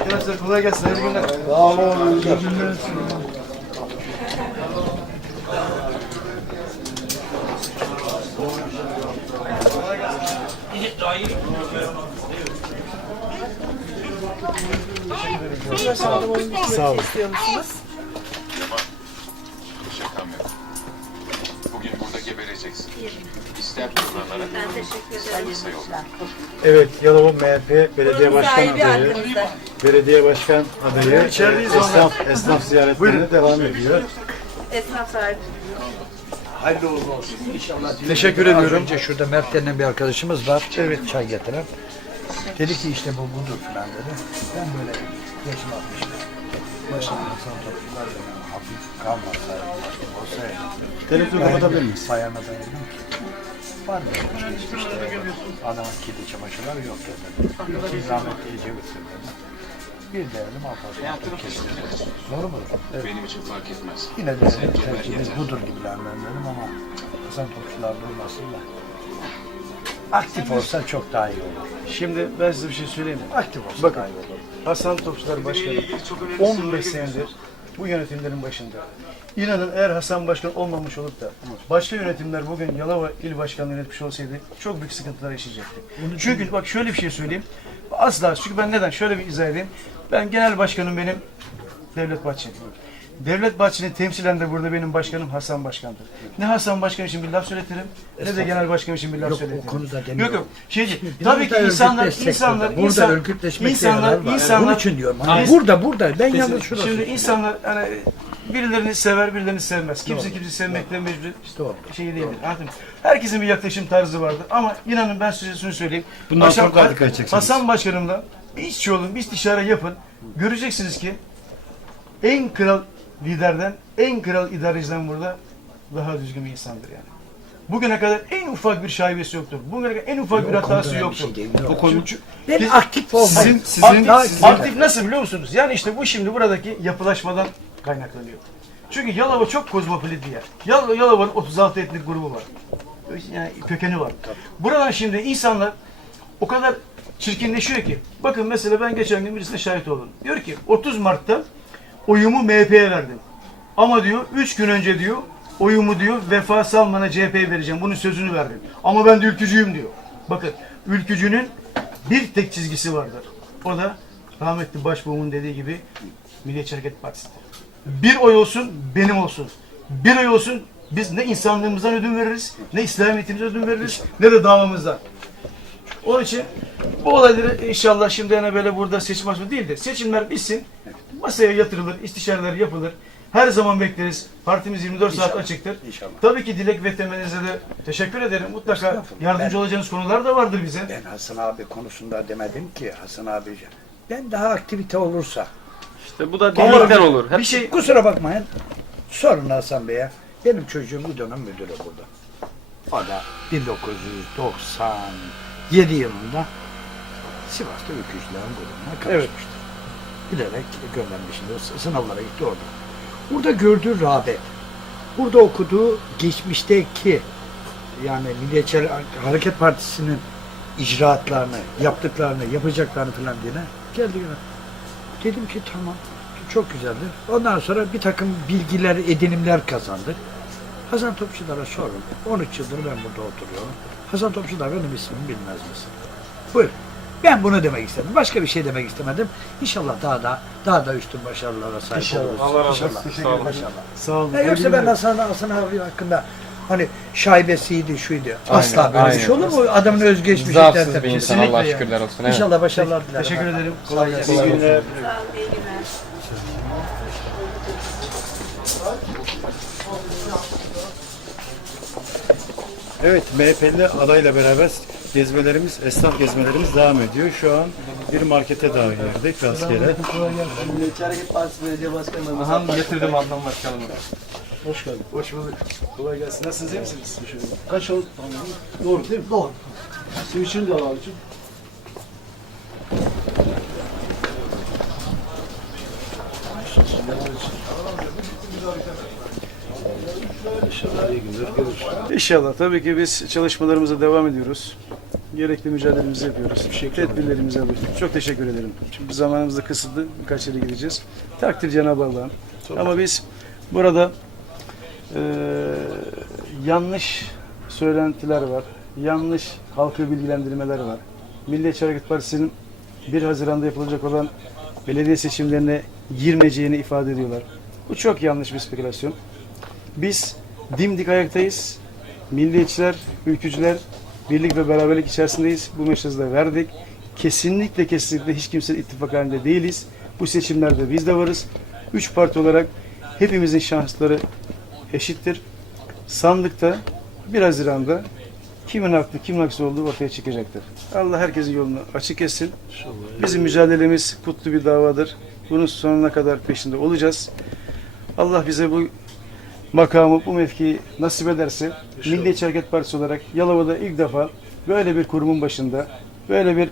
Arkadaşlar kolay gelsin. Hayırlı günler. Sağ olun. Şakam gebereceksin. İster kurbanlara, isterse yok. Evet, Yalova MHP Belediye Başkan adayı. Belediye Başkan adayı, İçerideyiz esnaf, esnaf ziyaretlerine devam ediyor. Esnaf sahibi. Teşekkür ediyorum. Önce şurada Mert denen bir arkadaşımız var. Evet. Çay getiren. Dedi ki işte bu budur falan dedi. Ben böyle yaşım atmıştım. Yani hafif kalmasa olsaydı. Telefonu kapatabilir miyiz? Bayana da dedim ki. Var mı geçmişte adamın kirli çamaşırları yok dedi. İki rahmetli Ecevit dedi. Bir derdim alfasını kesildi. Doğru mu? Benim için fark etmez. Yine de tercihimiz budur gibilerden dedim ama Hasan topçular duymasın da. Aktif olsa çok daha iyi olur. Şimdi ben size bir şey söyleyeyim mi? Aktif olsa Bakın. daha iyi olur. Hasan Topçular Başkanı 15 senedir bu yönetimlerin başında. İnanın eğer Hasan Başkan olmamış olup da başka yönetimler bugün Yalova İl Başkanlığı yönetmiş olsaydı çok büyük sıkıntılar yaşayacaktı. Çünkü bak şöyle bir şey söyleyeyim. Asla çünkü ben neden şöyle bir izah edeyim. Ben genel başkanım benim Devlet Bahçeli. Devlet Bahçeli'ni temsilen de burada benim başkanım Hasan Başkan'dır. Ne Hasan Başkan için bir laf söyletirim ne de genel başkan için bir laf Yok, o söyletirim. konuda Yok demiyorum. yok. Şey, Biraz tabii ki insanlar insanlar burada. İnsan, örgütleşmek insanlar var. insanlar Bunun için diyorum. Biz- Hani burada burada. Ben yalnız şurası. şimdi insanlar hani birilerini sever, birilerini sevmez. Kimse kimse sevmekle mecbur Doğru. şey değildir. Anladın? Herkesin bir yaklaşım tarzı vardır. Ama inanın ben size şunu söyleyeyim. Bundan sonra daha dikkat edeceksiniz. Hasan Başkanım'la bir işçi olun, bir istişare yapın. Göreceksiniz ki en kral liderden, en kral idareciden burada daha düzgün bir insandır yani. Bugüne kadar en ufak bir şaibesi yoktur. Bugüne kadar en ufak bir hatası konuda yoktur. şey konu Ben Biz- aktif olmayayım. sizin, sizin, Aktif- aktif, aktif- nasıl biliyor musunuz? Yani işte bu şimdi buradaki yapılaşmadan kaynaklanıyor. Çünkü Yalova çok kozmopolit bir yer. Yal Yalova'nın 36 etnik grubu var. Yani kökeni var. Buradan şimdi insanlar o kadar çirkinleşiyor ki. Bakın mesela ben geçen gün birisine şahit oldum. Diyor ki 30 Mart'ta oyumu MHP'ye verdim. Ama diyor 3 gün önce diyor oyumu diyor Vefa Salman'a CHP'ye vereceğim. Bunun sözünü verdim. Ama ben de ülkücüyüm diyor. Bakın ülkücünün bir tek çizgisi vardır. O da rahmetli Başbuğ'un dediği gibi Milliyetçi Hareket Partisi'dir. Bir oy olsun benim olsun. Bir oy olsun biz ne insanlığımızdan ödün veririz, ne İslamiyetimize ödün veririz, ne de davamızdan. Onun için bu olayları inşallah şimdi yani böyle burada seçim açma değil de seçimler bitsin, masaya yatırılır, istişareler yapılır. Her zaman bekleriz. Partimiz 24 saat İnşallah, açıktır. inşallah. Tabii ki dilek ve temenninize de teşekkür ederim. Mutlaka Estağfurullah. yardımcı Ben- olacağınız konular da vardır bize. Ben Hasan abi konusunda demedim ki Hasan abi. Ben daha aktivite olursa. İşte bu da birlikten olur. Hep Bir şey Kusura bakmayın. Sorun Hasan Bey'e. Benim çocuğum bir dönem müdürü burada. O da 1997 yılında Sivas'ta ülkücülerin grubuna karışmıştır. Bilerek göndermiştir. Sınavlara gitti orada. Burada gördüğü rağbet, burada okuduğu geçmişteki yani Milliyetçi Hareket Partisi'nin icraatlarını, yaptıklarını, yapacaklarını falan diye geldi. Dedim ki tamam, çok güzeldir. Ondan sonra bir takım bilgiler, edinimler kazandık. Hasan Topçular'a sorun. 13 yıldır ben burada oturuyorum. Hasan Topçular benim ismimi bilmez misin? Buyur. Ben bunu demek istedim. Başka bir şey demek istemedim. İnşallah daha da daha da üstün başarılara sahip İnşallah. oluruz. Allah razı olsun. İnşallah. Sağ olun. İnşallah. sağ olun. Ya yoksa ben Hasan, Hasan abi hakkında hani şaibesiydi, şuydu. Asla böyle bir aynen. şey olur mu? Adamın özgeçmişi Zafsız bir insan Kesinlikle Allah yani. şükürler olsun. Evet. İnşallah başarılar dilerim. Teşekkür ederim. Kolay gelsin. İyi günler. Sağ olun, iyi günler. Evet, MHP'li adayla beraber gezmelerimiz, esnaf gezmelerimiz devam ediyor. Şu an bir markete daha geldik rastgele. Milliyetçi Hareket Partisi Belediye Başkanı Aha, getirdim Adnan Başkanımı. Hoş geldin. Hoş bulduk. Kolay gelsin. Nasılsınız? iyi misiniz? Kaç oldu? Doğru değil mi? Doğru. Su için de alalım. İnşallah. Tabii ki biz çalışmalarımıza devam ediyoruz. Gerekli mücadelemizi yapıyoruz. Tedbirlerimizi alıyoruz. Çok teşekkür ederim. Çünkü zamanımız da kısıtlı. Birkaç yere gideceğiz. Takdir Cenab-ı Allah'ın. Ama biz burada eee, yanlış söylentiler var. Yanlış halkı bilgilendirmeler var. Milliyetçi Hareket Partisi'nin 1 Haziran'da yapılacak olan belediye seçimlerine girmeyeceğini ifade ediyorlar. Bu çok yanlış bir spekülasyon. Biz dimdik ayaktayız. Milliyetçiler, ülkücüler birlik ve beraberlik içerisindeyiz. Bu mesajı da verdik. Kesinlikle kesinlikle hiç kimse ittifak halinde değiliz. Bu seçimlerde biz de varız. Üç parti olarak hepimizin şansları eşittir. Sandıkta 1 Haziran'da kimin haklı kimin haksız olduğu ortaya çıkacaktır. Allah herkesin yolunu açık etsin. Bizim mücadelemiz kutlu bir davadır. Bunun sonuna kadar peşinde olacağız. Allah bize bu makamı, bu mevkiyi nasip ederse Milliyetçi Hareket Partisi olarak Yalova'da ilk defa böyle bir kurumun başında, böyle bir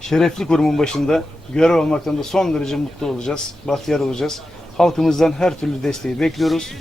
şerefli kurumun başında görev almaktan da son derece mutlu olacağız, bahtiyar olacağız. Halkımızdan her türlü desteği bekliyoruz.